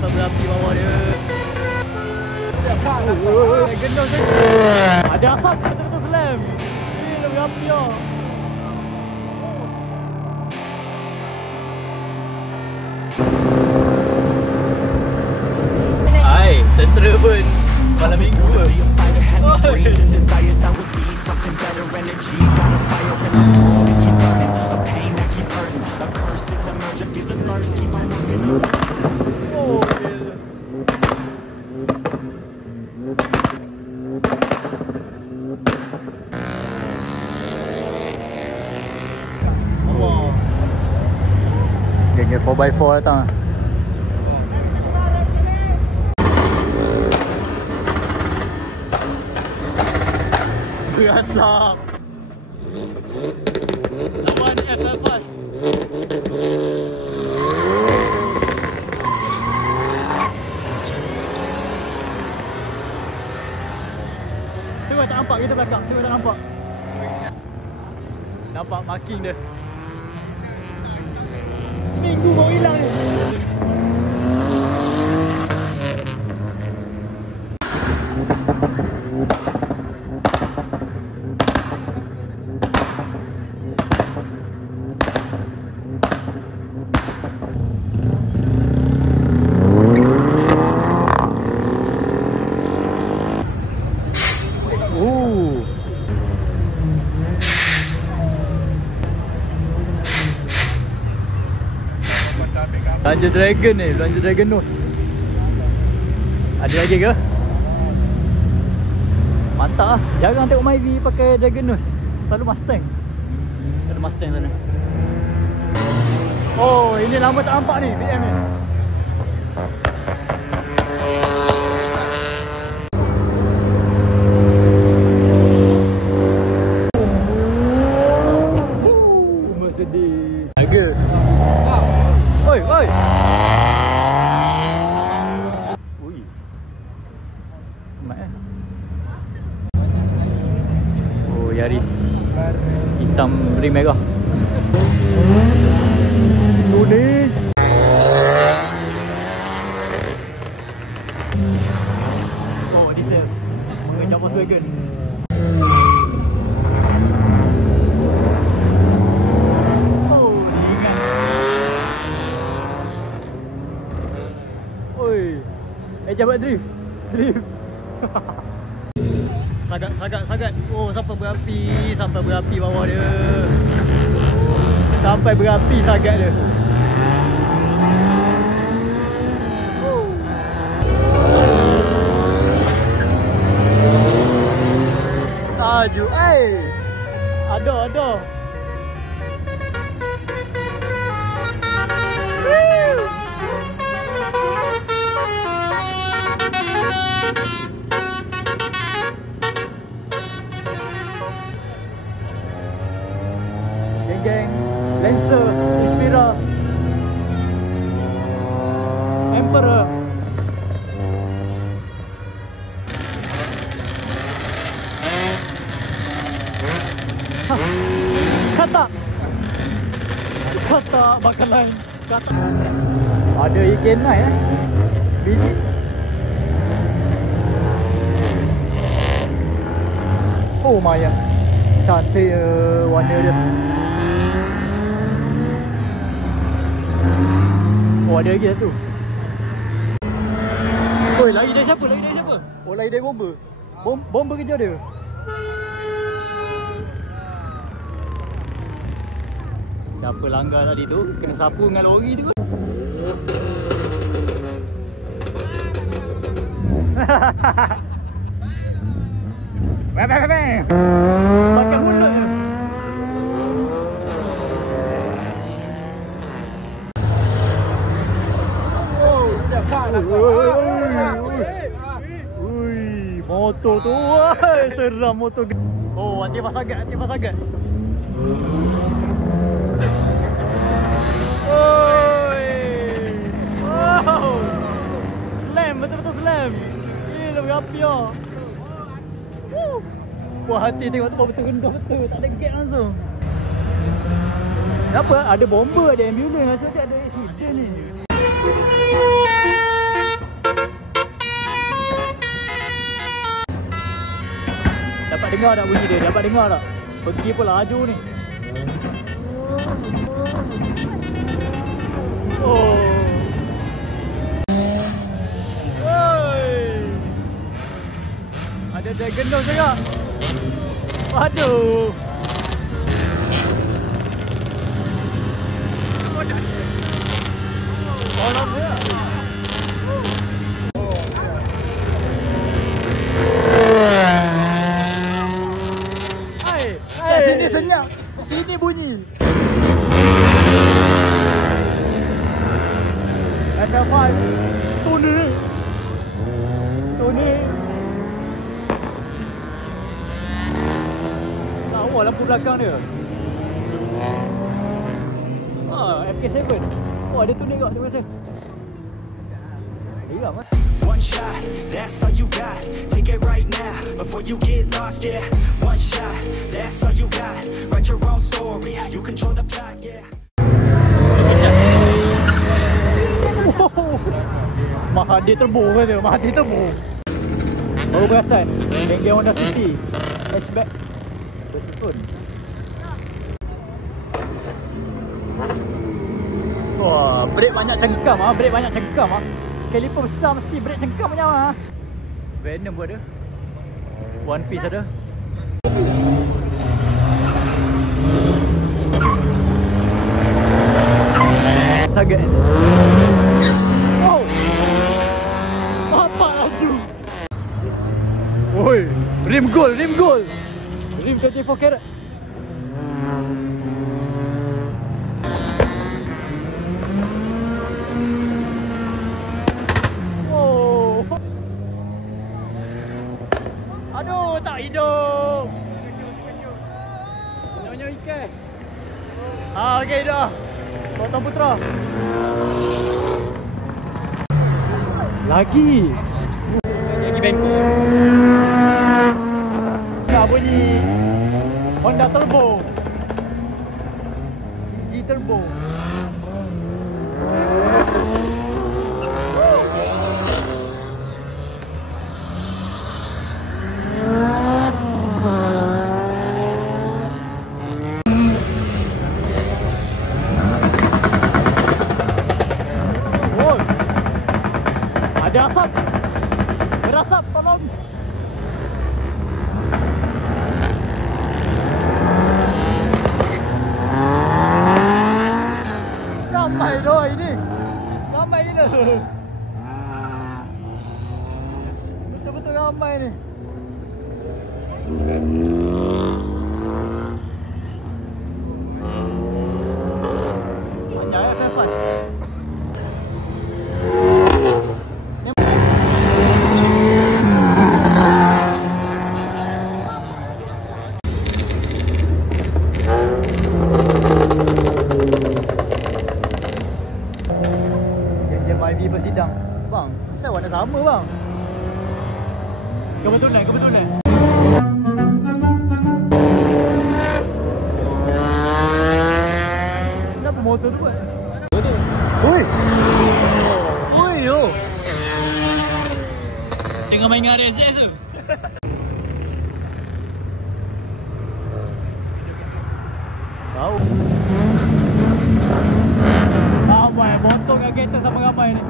Sampai berapi bawah dia. Gendong je. Ada asap betul-betul slam. Gila berapi lah. Hai, tentera pun malam minggu pun. Geng 4x4 datang. Berasap. Lawan FL Fast. Tengok tak nampak kita belakang. Tengok tak nampak. Nampak marking dia. Seminggu baru hilang ni. Belanja Dragon ni, belanja Dragon Nose. Ada lagi ke? Mantap lah. Jarang tengok Myvi pakai Dragon Nose. Selalu Mustang. Ada Mustang sana. Oh, ini lama tak nampak ni BM ni. Mercedes. Harga. Oi, oi. Ui. Semat eh. Oh, Yaris. Hitam rim merah. Tunis. Oh, diesel. Mengejar Volkswagen. Jabat drift. Sagat. Oh, sampai berapi bawah dia. Sampai berapi sagat dia. Laju. Ada. Geng Lancer, Inspira, Emperor. Kata bakalan kata. Ada ikan naik biji. Oh, Maya cantik warna dia. Oh, ada lagi satu. Oi, lari dari siapa? Oh, lari dari bomber. Bomber kejar dia. Siapa langgar tadi tu? Kena sapu dengan lori tu. Pakai mulut je. Motor tu, seram motor. Oh, anti pasagat. Wow. Slam, betul-betul slam. Gila berapi lah. Puas hati tengok tu betul rendah betul. Tak ada gap langsung. Kenapa? Ada bomber, ada ambulans. Rasa macam ada accident ni. Dapat dengar tak bunyi dia? Dapat dengar tak? Pergi pun laju ni. Oh. Oi. Ada dragon dog juga. Waduh. Orang dia. Hai, sini senyap. Sini bunyi. Ada apa? Tu ni. Lawa lampu belakang dia. FK7. Oh, ada tu ni kat, terima kasih. Geram ah. One shot, that's all you got. Take it right now before you get lost, yeah. One shot, that's all you got. Write your own story, you control the plot, yeah. Mahathir Turbo kata, Mahathir Turbo. Baru perasan, geng-geng Honda City hatchback bersusun. Wah, brek banyak cengkam ah, brek banyak cengkam ah. Kaliper besar mesti brek cengkam punya ah. Venom pun ada. One Piece ada. Sangat. Wow. Apa laju? Oi, rim gold. Rim 24 karat. Aduh, tak hidup. Nyonya ikan. Okey dah. Potong putra. Lagi bengkok. Tak bunyi. Honda Turbo. G Turbo. Ada asap. Berasap, tolong. Ramai doh ini. Ramai gila. Betul-betul ramai ni. Banyak ya F1. YB bersidang. Bang, saya warna sama bang. Kebetulan. Kenapa motor tu buat? Oi! Oi yo! Tengah main dengan RSS tu. Tahu. Ramai motor dengan kereta sama ramai ni.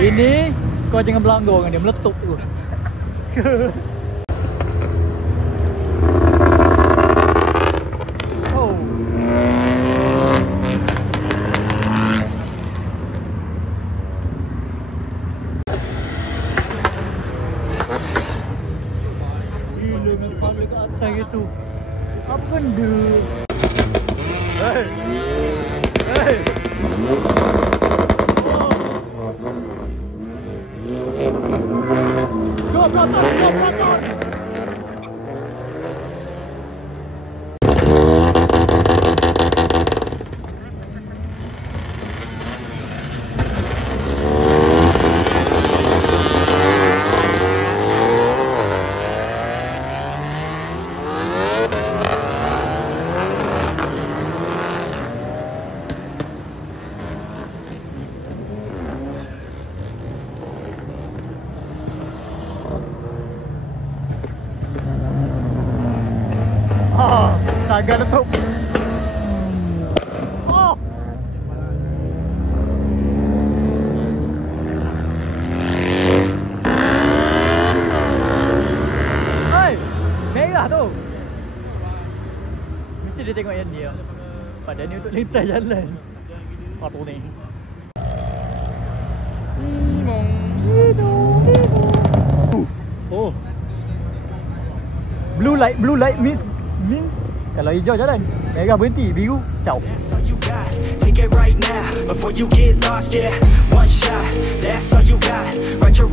Ini kau jangan berlanggar dengan dia, meletup tu. Oh. Gila kepala ke atas gitu. Apa benda? Hei. Hei. Go, Platon! Gagal letup. Oh. Hai, merah tu. Mesti dia tengok yang dia. Pada ni untuk lintas jalan. Apa ni? Oh. Blue light means kalau hijau jalan, merah berhenti, biru ciao. That's all you got. Take it right now before you get lost. Yeah, one shot. That's all you got. Write your